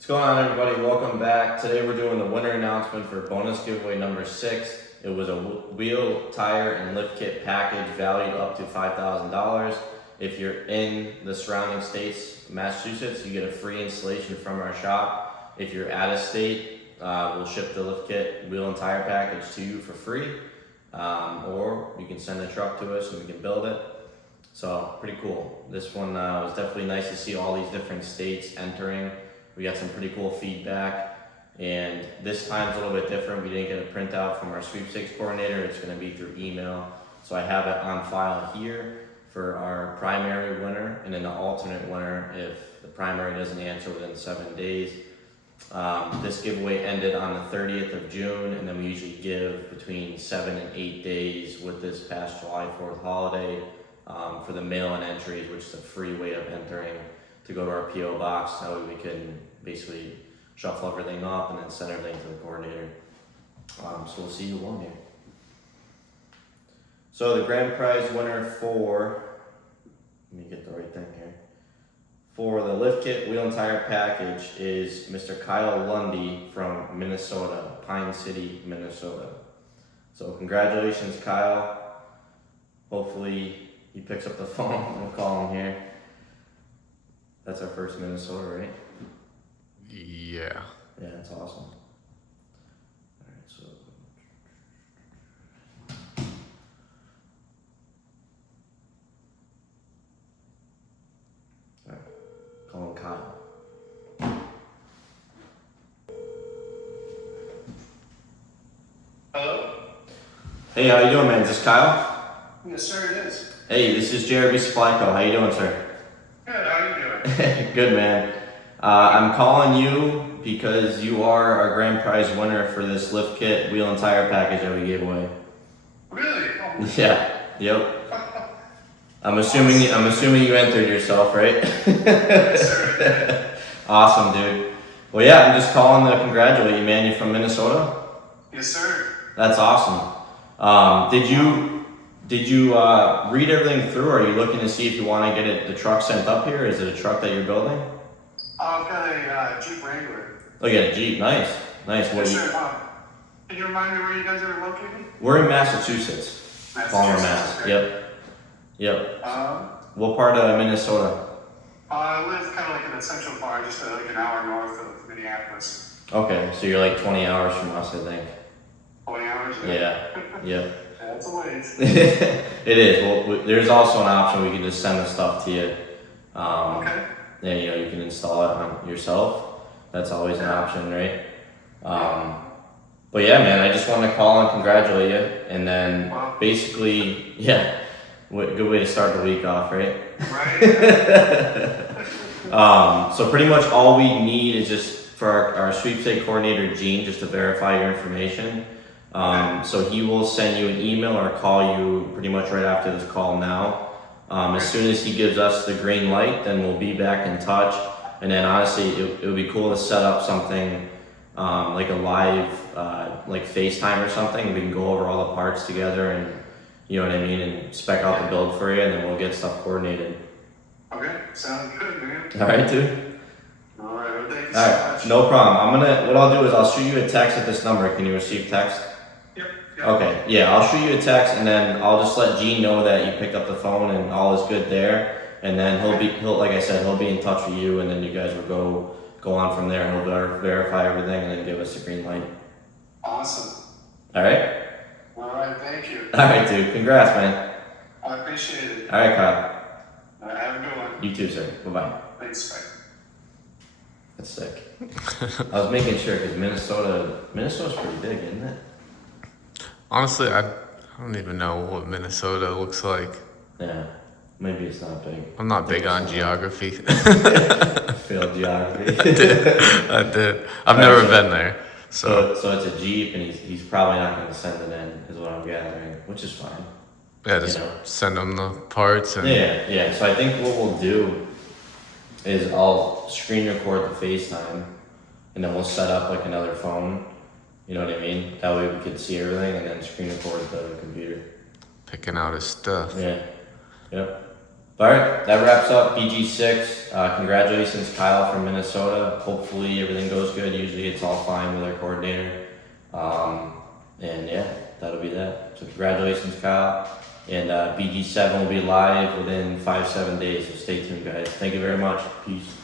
What's going on, everybody? Welcome back. Today we're doing the winner announcement for bonus giveaway number 6. It was a wheel, tire, and lift kit package valued up to $5,000. If you're in the surrounding states, Massachusetts, you get a free installation from our shop. If you're out of state, we'll ship the lift kit, wheel, and tire package to you for free. Or you can send a truck to us and we can build it. So pretty cool. This one was definitely nice to see all these different states entering. We got some pretty cool feedback, and this time's a little bit different. We didn't get a printout from our sweepstakes coordinator. It's going to be through email. So I have it on file here for our primary winner, and then the alternate winner if the primary doesn't answer within 7 days. This giveaway ended on the 30th of June, and then we usually give between 7 and 8 days with this past July 4th holiday for the mail-in entries, which is a free way of entering to go to our P.O. box. That way we can basically shuffle everything up and then send everything to the coordinator. So we'll see who won here. So the grand prize winner for, let me get the right thing here, for the lift kit, wheel, and tire package is Mr. Kyle Lundy from Minnesota, Pine City, Minnesota. So congratulations, Kyle. Hopefully he picks up the phone. We'll call him here. That's our first Minnesota, right? Yeah. Yeah, that's awesome. Alright, so. Alright, call him Kyle. Hello? Hey, how you doing, man? Is this Kyle? Yes, sir, it is. Hey, this is Jeremy Supply Co. How you doing, sir? Good, how you doing? Good, man. I'm calling you because you are our grand prize winner for this lift kit, wheel, and tire package that we gave away. Really? Oh, Yeah. Yep. I'm assuming you entered yourself, right? yes, sir. Awesome, dude. Well, yeah, I'm just calling to congratulate you, man. You're from Minnesota? Yes, sir. That's awesome. Did you read everything through? Or are you looking to see if you want to get the truck sent up here? Is it a truck that you're building? I've got a Jeep Wrangler. Oh, you got a Jeep. Nice. What Yes, do you? sir. Can you remind me where you guys are located? We're in Massachusetts. Palmer, Mass. Okay. Yep. What part of Minnesota? I live kind of like in the central part, just like an hour north of Minneapolis. Okay, so you're like 20 hours from us, I think. 20 hours? Yeah. Yep. That's a ways. It is. Well, there's also an option we can just send the stuff to you. Okay. And you can install it on yourself. That's always an option, right? But yeah, man, I just wanted to call and congratulate you, and then basically, yeah, good way to start the week off, right? Right. So pretty much all we need is just for our sweepstakes coordinator, Gene, just to verify your information. So he will send you an email or call you pretty much right after this call now. As soon as he gives us the green light, then we'll be back in touch. And then honestly, it would be cool to set up something like a live, like FaceTime or something. We can go over all the parts together and, you know what I mean, and spec out the build for you, and then we'll get stuff coordinated. Okay, sounds good, man. All right, dude? All right, well, thank you All so right, much. no problem. What I'll do is I'll shoot you a text at this number. Can you receive text? Yep. Okay, yeah, I'll shoot you a text, and then I'll just let Gene know that you picked up the phone and all is good there. And then he'll like I said, he'll be in touch with you, and then you guys will go on from there. He'll verify everything and then give us the green light. Awesome. All right. All right, thank you. All right, dude. Congrats, man. I appreciate it. All right, Kyle. Have a good one. You too, sir. Bye-bye. Thanks, bye. That's sick. I was making sure because Minnesota's pretty big, isn't it? Honestly, I don't even know what Minnesota looks like. Yeah. Maybe it's not big. I'm not big on geography. Failed geography. I did. I've never been there. So So it's a Jeep, and he's probably not going to send it in, is what I'm gathering, which is fine. yeah, just send them the parts and Yeah. So I think what we'll do is I'll screen record the FaceTime, and then we'll set up like another phone. You know what I mean? That way we could see everything, and then screen record the computer. picking out his stuff. Yeah. Yep. All right, that wraps up BG6. Congratulations, Kyle from Minnesota. Hopefully everything goes good. Usually it's all fine with our coordinator. And yeah, that'll be that. So congratulations, Kyle. And BG7 will be live within 5-7 days. So stay tuned, guys. Thank you very much. Peace.